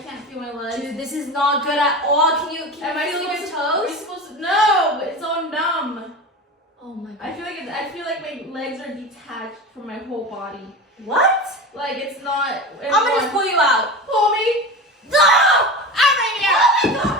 can't feel my legs. Dude, this is not good at all. Can you feel your toes? Are we supposed to? No, it's all numb. Oh my god. I feel like my legs are detached from my whole body. What? Like it's not. I'm gonna just pull you out. Pull me. No! I'm right here. Oh my god!